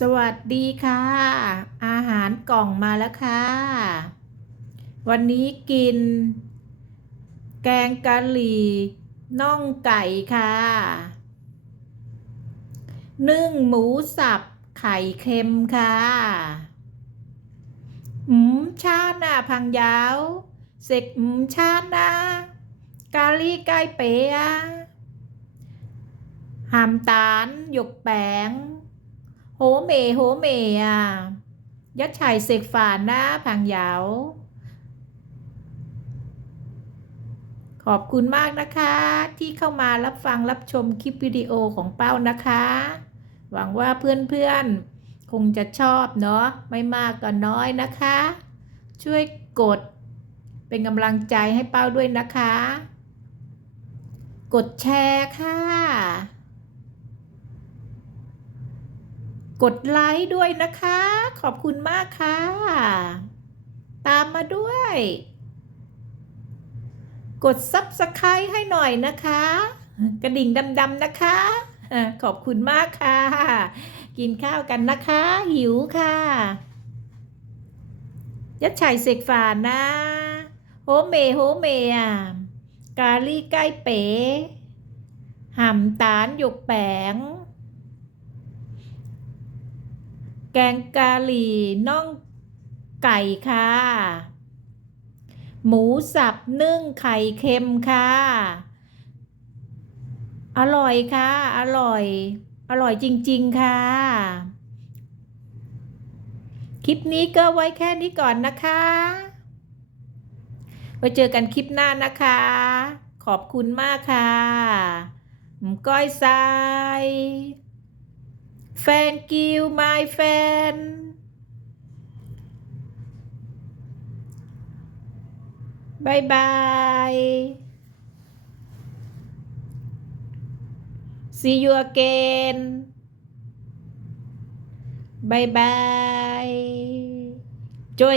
สวัสดีค่ะ อาหารกล่องมาแล้วค่ะ วันนี้กิน แกงกะหรี่น่องไก่ค่ะ นึ่งหมูสับไข่เค็มค่ะอืมชาหน้าพังยาวเสกอืมชาหน้ากาลีไก่เปียหามตาลหยกแปง โหเมโหเมอะยัดไฉ่เสกฝานน้าพังยาว ขอบคุณมากนะคะ ที่เข้ามารับฟังรับชมคลิปวิดีโอของเป้านะคะ หวังว่าเพื่อนๆ คงจะชอบเนาะไม่มากก็น้อยนะคะ ช่วยกดเป็นกำลังใจให้เป้าด้วยนะคะ กดแชร์ค่ะ กดไลค์ด้วยนะคะ ขอบคุณมากค่ะ ตามมาด้วย กด Subscribe ให้หน่อยนะคะ กระดิ่งดำๆนะคะขอบคุณมากค่ะ กินข้าวกันนะคะ หิวค่ะยัดไฉ่เสกฝานะโฮเมโฮเมอะกาลี่ใกล้เป๋หำตาลหยกแปง แกงกะหรี่น่องไก่ค่ะ หมูสับนึ่งไข่เค็มค่ะ อร่อยค่ะ อร่อย อร่อยจริง ๆ ค่ะ คลิปนี้ก็ไว้แค่นี้ก่อนนะคะ ไว้เจอกันคลิปหน้านะคะ ขอบคุณมากค่ะหมูก้อยทราย Thank you my friend บายบาย see you again บายบายจอ